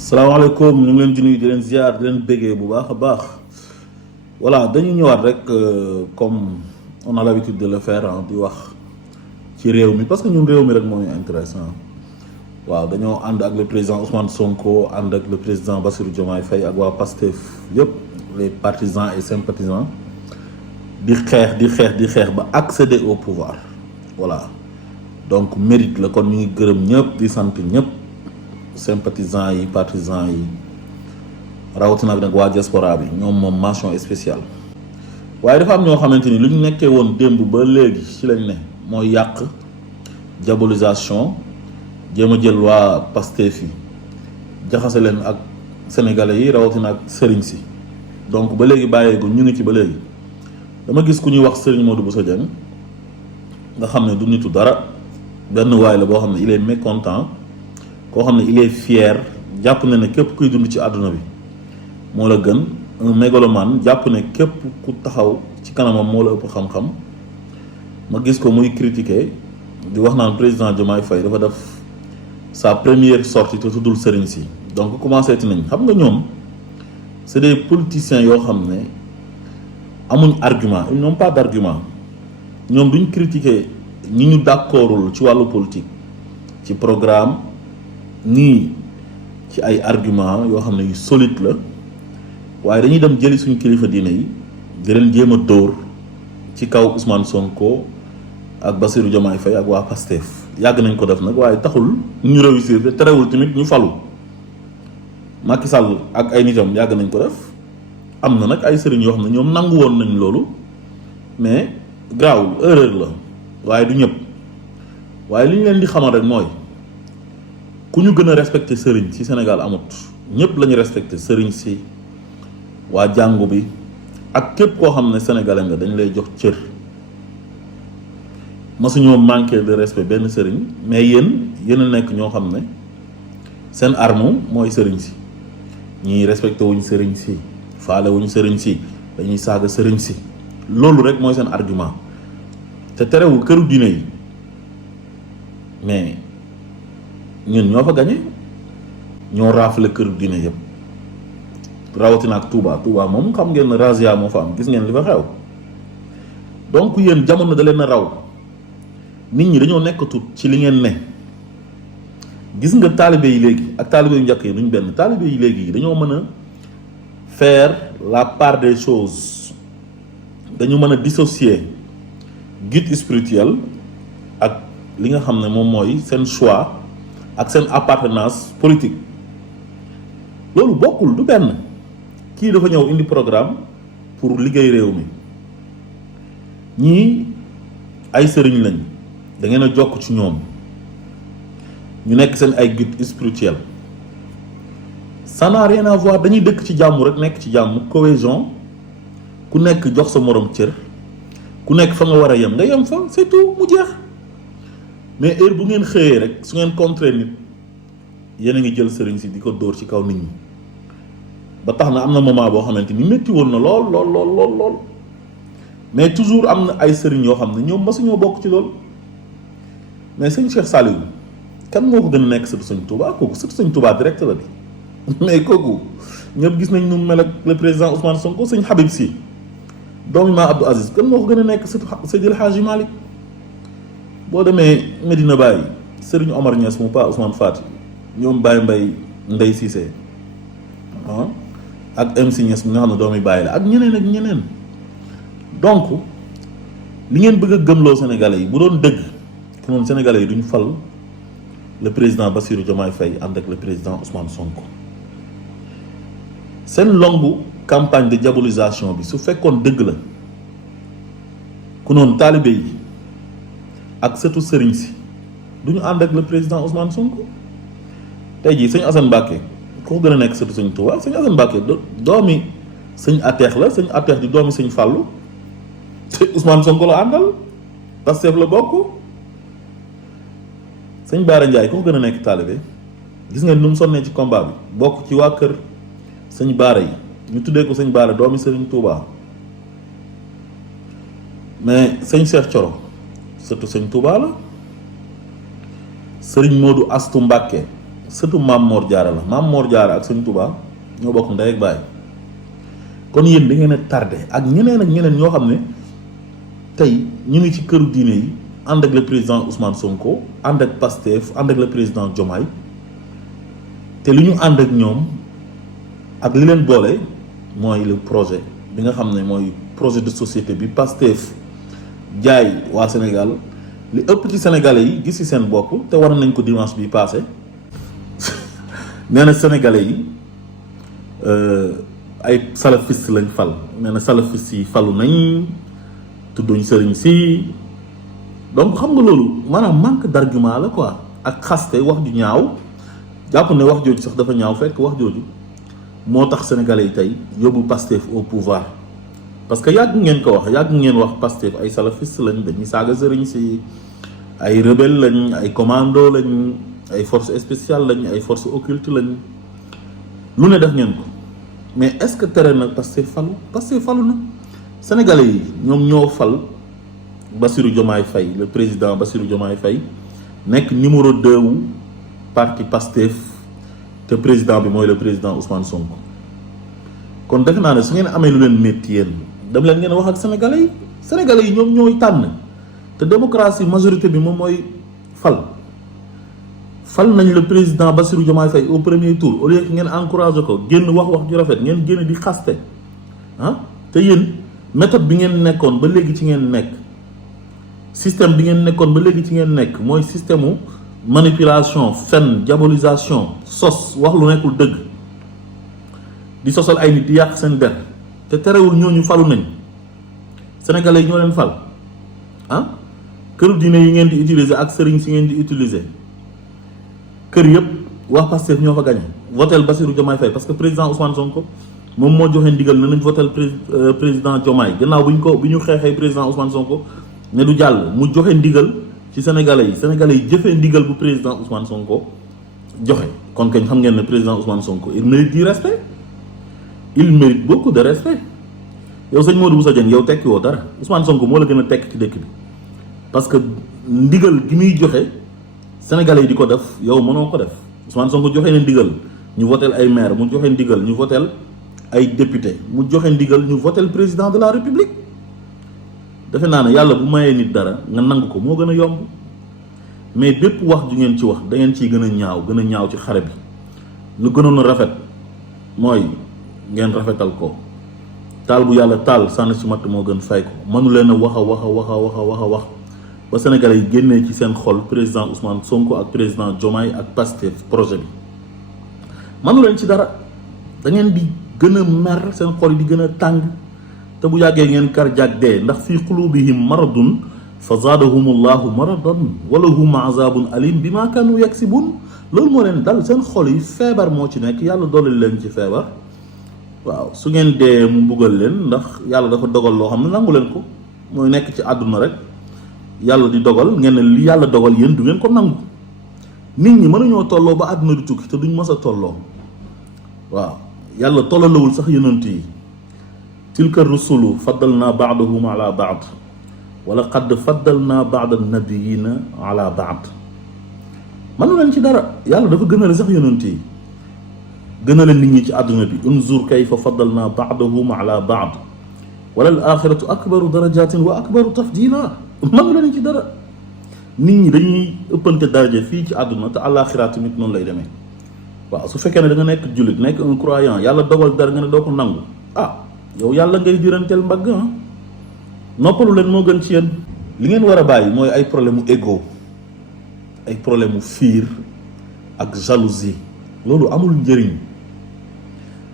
salaamaaleykum ñu ngi leen di nuyu di leen ziar di leen béggee bu baax a baax voilà dañu ñëwaat rek comme on a l'habitude de le faire di wax ci réew mi parce que ñun réew mi rek moo ñu intéressant waaw dañoo ànd ak le président Ousmane Sonko ànd ak le président Bassirou Diomaye Faye ak waa PASTEF yëpp les partisans et sympathisants di xeex ba accéder au pouvoir voilà donc mérite la kon ñu ngi gërëm ñëpp di sant ñëpp. sympathisants yi partisans yi rawatina nag waa diaspora bi ñoom moom mention spéciale waaye dafa am ñoo xamante ni lu ñu nekkee woon démb ba léegi ci lañ ne mooy yàq diabolisation jéem a jël waa Pastef yi jaxase leen ak sénégalais yi rawatina ak sëriñ si donc ba léegi bàyyeegu ñu ngi ci ba léegi dama gis ku ñuy wax Serigne Modou Bousso Dieng nga xam ne du nitu dara benn waay la boo xam ne il est mécontent koo xam ne il est fier jàpp na ne képp kuy dund ci àdduna bi moo la gën un mégalomane jàpp ne képp ku taxaw ci kanamam moo la ëpp xam-xam ma gis ko muy critiquer di wax naan président Diomaye Faye dafa def sa première sortie te tuddul sëriñ si donc commencé ti nañ xam nga ñoom c'est des politiciens yoo xam ne amuñ argument ils n'ont pas d'argument ñoom duñ critiquer ñi ñu d'accordul ci wàllu politique ci programme nii ci ay argument yoo xam ne yu solide la waaye dañuy dem jëli suñu kilifa diine yi di leen jéem a dóor ci kaw Ousmane Sonko ak Bassirou Diomaye Faye ak waa PASTEF yàgg nañ ko def nag waaye taxul ñu réussir te terewul tamit ñu falu Macky Sall ak ay nitam yàgg nañ ko def am na nag ay sëriñ yoo xam ne ñoom nangu woon nañ loolu mais grawul erreur la waaye du ñëpp waaye li ñu leen di xamal rek mooy ku ñu gën a respecté sëriñ ci Sénégal amut ñëpp la ñu respecté sëriñ si waa jàngu bi ak képp koo xam ne sénégalais nga dañ lay jox cër masuñoo manqué de respect benn sëriñ mais yéen a nekk ñoo xam ne seen arme mooy sëriñ si ñii respecté wuñ sëriñ si faale wuñ sëriñ si dañuy saaga sëriñ si loolu rek mooy seen argument te terewul këru diine yi mais ñun ñoo fa gañe ñoo raafale kër diine yëpp rawatina ak Touba moom xam ngeen ne razzia moo fa am gis ngeen li fa xew donc yéen jamono da leen a raw nit ñi dañoo nekkatut ci li ngeen ne gis nga taalibe yi léegi ak taalibe yu njëkk yi duñ benn taalibe yi léegi dañoo mën a faire la part des choses dañu mën a dissocier guide spirituel ak li nga xam ne moom mooy seen choix ak seen appartenance politique loolu bokkul du benn kii dafa ñëw indi programme pour liggéey réew mi ñii ay sëriñ lañ da ngeen a jokk ci ñoom ñu nekk seen ay guide spirituel ça n'a rien à voir dañuy dëkk ci jàmm rek nekk ci jàmm cohésion ku nekk jox sa morom cër ku nekk fa nga war a yem nga yem fa c'est tout mu jeex mais heure bu ngeen xëyee rek su ngeen contrer nit yéen a ngi jël sëriñ si di ko dóor ci kaw nit ñi ba tax na am na moment boo xamante ni métti woon na lool mais toujours am na ay sëriñ yoo xam ne ñoom masuñoo bokk ci loolu mais sëñ Cheikh Saliou kan moo ko gën a nekk sëtu sëñ Touba kooku sëtu sëñ Touba direct la bi mais kooku ñëpp gis nañ nu mel ak le président Ousmane Sonko sëñ Habib Sy doomi maa Abdou Aziz kan moo ko gën a nekk sëtu Seydil Hadji Malick boo demee Medina Baye Serigne Omar Niass mu pa Ousmane Fati ñoom Baye Mbaye Ndeye Cissé ak MC Niass mi nga xam ne doomi Baye la ak ñeneen donc li ngeen bëgg a gëmloo Sénégalais yi bu doon dëgg ku noonu Sénégalais yi duñ fal le président Bassirou Diomaye Faye ànd ak le président Ousmane Sonko seen longue campagne de diabolisation bi su fekkoon dëgg la ku noonu taalibe yi ak sëtu sëriñ si du ñu ànd ak le président Ousmane Sonko tey jii sëñ Assane Mbacké ko gën a nekk sëtu sëñ Touba sëñ Assane Mbacké doomi sëñ Ateex la sëñ Ateex di doomi sëñ Fallou te Ousmane Sonko la àndal Pastef la bokk sëñ Baara Ndiaye ko gën a nekk taalibe gis ngeen nu mu sonnee ci combat bi bokk ci waa kër sëñ Baara yi ñu tuddee ko sëñ Baara doomi sëriñ Touba mais sëñ Cheikh Thioro surtout sëñ Touba la sëriñ Modou Astou Mbacké surtout Maam Mor Jaara la Maam Mor Jaara ak Sëñ Tuubaa ñoo bokk ndey ak baay kon yéen da ngeen a tardé ak ñeneen ñoo xam ne tey ñu ngi ci këru diine yi ànd ak le président Ousmane Sonko ànd ak Pastef ànd ak le président Diomaye te li ñu ànd ak ñoom ak li leen boole mooy le projet bi nga xam ne mooy projet de société bi Pastef jaay waa Sénégal li ëpp ci sénégalais yi gis ci seen bopp te war nañ ko dimanche bi passé nee na sénégalais yi ay salafiste lañ fal nee na salafiste yi falu nañ tudduñ sëriñ si donc xam nga loolu maanaam manque d'argument la quoi ak xaste wax ju ñaaw jàpp ne wax jooju sax dafa ñaaw fekk wax jooju moo tax sénégalais yi tey yóbbu Pastef au pouvoir parce que yàgg ngeen ko wax yàgg ngeen wax Pastef ay salafiste lañ dañuy saaga sëriñ si ay rebelle lañ ay commando lañ ay force spéciale lañ ay force occulte lañ lu ne def ngeen ko mais est-ce que tere na Pastef falu na sénégalais yi ñoom ñoo fal Bassirou Diomaye Faye le président Bassirou Diomaye Faye nekk numéro 2 wu parti Pastef te président bi mooy le président Ousmane Sonko kon defe naa ne su ngeen amee lu leen métti yéen dem leen ngeen wax ak sénégalais yi ñoom ñooy tànn te démocratie majorité bi moom mooy fal nañ le président Bassirou Diomaye Faye au premier tour au lieu que ngeen encouragé ko génn wax ju rafet ngeen génn di xaste te yéen méthode bi ngeen nekkoon ba léegi ci ngeen nekk système bi ngeen nekkoon ba léegi ci ngeen nekk mooy système u manipulation fen diabolisation sos wax lu nekkul dëgg di sosal ay nit di yàq seen der te terewul ñooñu falu nañ sénégalais yi ñoo leen fal këru diine yi ngeen di utiliser ak sëriñ si ngeen di utiliser kër yëpp wax Pastef ñoo fa gagné votel Bassirou Diomaye Faye parce que président Ousmane Sonko moom moo joxe ndigal ne nañ votel président Diomaye gannaaw bi ñu xeexee président Ousmane Sonko ne du jàll mu joxe ndigal ci sénégalais yi jëfee ndigal bu président Ousmane Sonko joxe kon kañ xam ngeen ne président Ousmane Sonko il mérite du respect il mérite beaucoup de respect yow sëñ Modou Bousso Dieng yow tekki woo dara Ousmane Sonko moo la gën a tekk ci dëkk bi parce que ndigal gi muy joxe sénégalais yi di ko def yow mënoo ko def Ousmane Sonko joxe na ndigal ñu votel ay maire mu joxe ndigal ñu votel ay député mu joxe ndigal ñu votel président de la république defe naa ne yàlla bu mayee nit dara nga nangu ko moo gën a yomb mais bépp wax ju ngeen ci wax da ngeen ciy gën a ñaaw ci xare bi lu gënoon a rafet mooy ngeen rafetal ko taal bu yàlla taal sànni si matt moo gën fay ko mënu leen a wax a wax ba sénégalais yi génnee ci seen xol président Ousmane Sonko ak président Diomaye ak Pastef projet bi mënu leen ci dara da ngeen di gën a mer seen xol yi di gën a tàng te bu yàggee ngeen kar jàg dee ndax fii qulubihim maradun fa zaadahumullahu maradan wala hum azabun alim bi ma kanu yaksibun loolu moo leen dal seen xol yi feebar moo ci nekk yàlla dolli leen ci feebar waaw su ngeen dee mu mbugal leen ndax yàlla dafa dogal loo xam ne nangu leen ko mooy nekk ci àdduna rek yàlla di dogal ngeen ne li yàlla dogal yéen du ngeen ko nangu nit ñi mënuñoo tolloo ba àdduna di tukki te duñ mës a tolloo waaw yàlla tollalawul sax yonent yi tilka rusulu faddalna baadahum ala baad wala qad faddalna baada nabiyina ala baad mënu leen ci dara yàlla dafa gënale sax yonent yi gënale nit ñi ci àdduna bi unzur kayfa faddalna baadahum ala baad wala al axiratu akbaru darajatin wa akbaru tafdila mënu leen ci dara nit ñi dañuy ëppante daraja fii ci àdduna te àllaaxira tamit noonu lay demee waaw su fekkee ne da nga nekk jullit nekk un croyant yàlla dogal dara nga ne doo ko nangu yow yàlla ngay jëranteel mbagg noppalu leen moo gën ci yéen. li ngeen war a bàyyi mooy ay problème mu ego ay problème mu fiir ak jalousie loolu amul njëriñ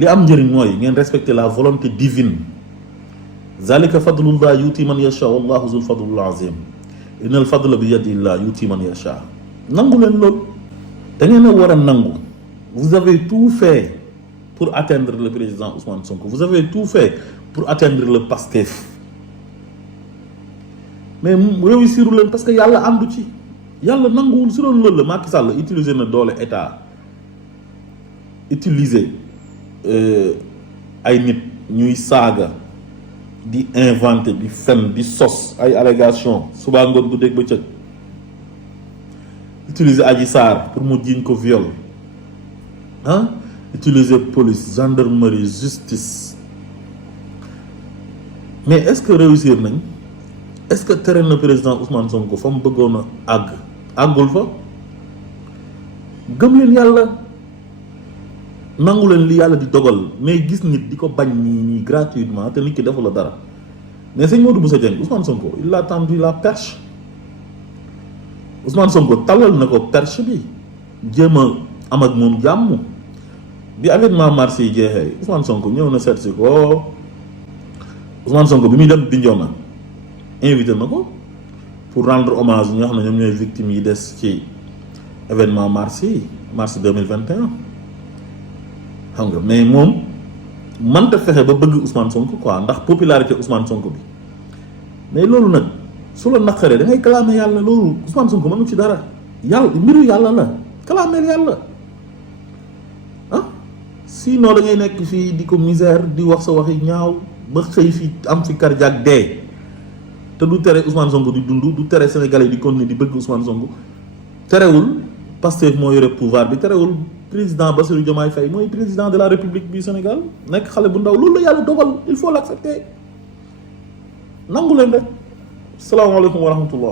li am njëriñ mooy ngeen respecter la volonté divine zalika fadlullah yuti man yasha wallahu zul fadlul azim innal fadla bi yadillah yuti man yasha nangu leen loolu da ngeen a war a nangu. Vous avez tout fait pour atteindre le président Ousmane Sonko. Vous avez tout fait pour atteindre le Pastef. Mais réussir leen parce que yàlla àndu ci yàlla nanguwul si loolu la Macky Sall utiliser na doole état utiliser ay nit ñuy saaga di inventer di fen di sos ay allégation suba ngoon bu dégg ba cëg utiliser Adji Sarr pour mu jiiñ ko viol ah utiliser police gendarmerie justice mais est-ce que réussir nañ est-ce que tere na président Ousmane Sonko fa mu bëggoon a àgg àggul fa gëm leen yàlla nangu leen li yàlla di dogal mais gis nit di ko bañ nii gratuitement te nit ki defu la dara mais sëñ Modou Bousso Dieng Ousmane Sonko il a tendu la perche Ousmane Sonko talal na ko perche bi jéem a am ak moom jàmm bi événement mars yi jeexee Ousmane Sonko ñëw na seet si ko Ousmane Sonko bi muy dem Bignona invité na ko pour rendre hommage ñi nga xam ne ñoom ñooy victimes yi des ci événement mars 2021 xam nga mais moom mënta fexe ba bëgg Ousmane Sonko quoi ndax popularité Ousmane Sonko bi mais loolu nag su la naqaree da ngay clamé yàlla loolu Ousmane Sonko mënu ci dara yàlla mbiru yàlla la clamé yàlla ah sinon da ngay nekk fii di ko misère di wax sa waxi ñaaw ba xëy fi am fi cardiaque dee te du tere Ousmane Sonko di dund du tere Sénégalais di continuer di bëgg Ousmane Sonko terewul Pastef moo yore pouvoir bi terewul président Bassirou Diomaye Faye mooy président de la République du Sénégal nekk xale bu ndaw loolu la yàlla dogal il faut l'accepter nangu leen rek salaamaaleykum wa rahmatullah